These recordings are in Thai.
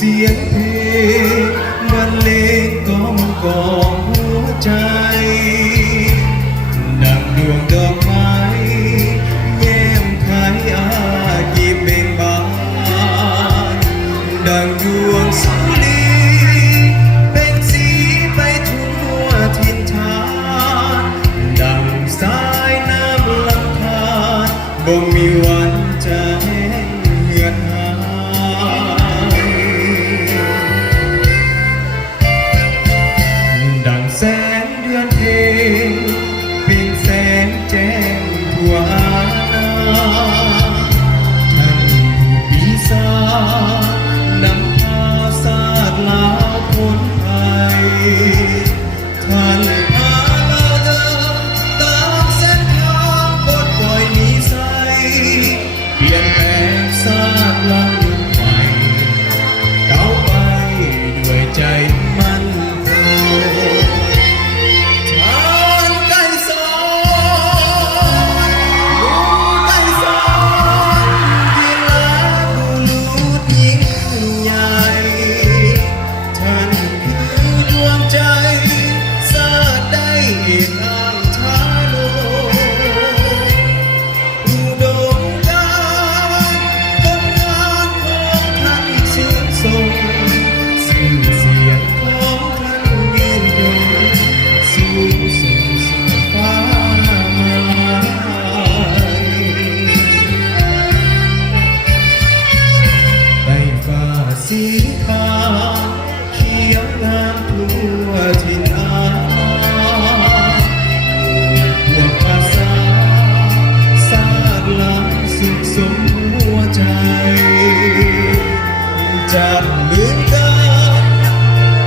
เสียงเพลงบรรเลงก้องกองหัวใจดังดวงดอกไม้แย้มขายอากีบเบ่งบานดังดวงสุรีเป็นสีไปทั่วทินฐานดังสายน้ำลำธารบ่มีวันจะแห้งเหือดหายดังแสงเดือนเพ็ญเป็นแสงแจ้งทั่วนาท่านปีศาจนำพาศาสตร์ลาวพ้นภัยท่านพาเราเดินตามเส้นทางปลดปล่อยนิสัยเปลี่ยนแปลงศาสตร์ลาวยุคใหม่ก้าวไปด้วยใจมั่นคงสีขาวเขียวงามทั่วทินอาพวกภาษาศาสตร์ล้ำสุขสมหัวใจจับมือกัน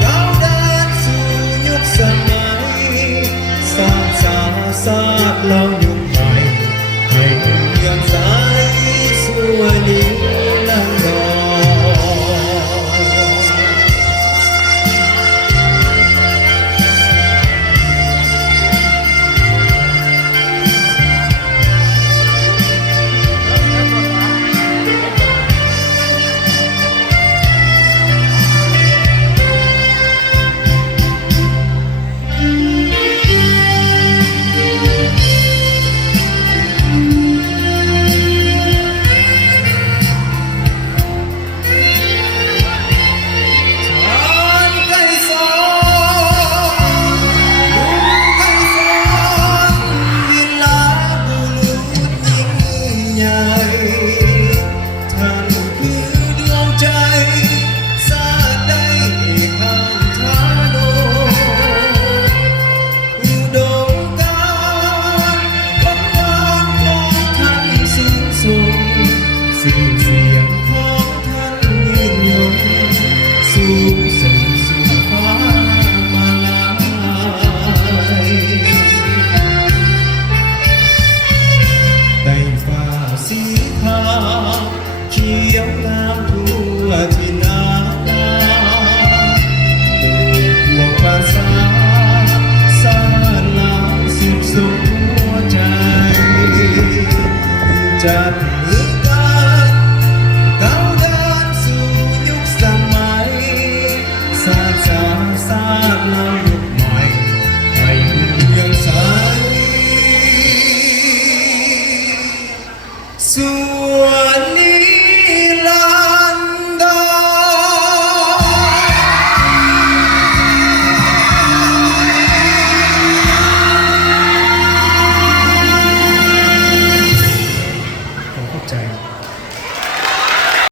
ก้าวเดินสู่ยุคสมัยสร้างสรรค์ศาสตร์เรายุคใหม่ให้เมืองสายสวยนิรันดรสื่อเสียงของท่านยืนยงสูงส่งสู่ฟ้ามาลายได้ฟ้าสีขาวเขียวงามทั่วทินอาพวกภาษาศาสตร์ลาวสืบสมหัวใจจัด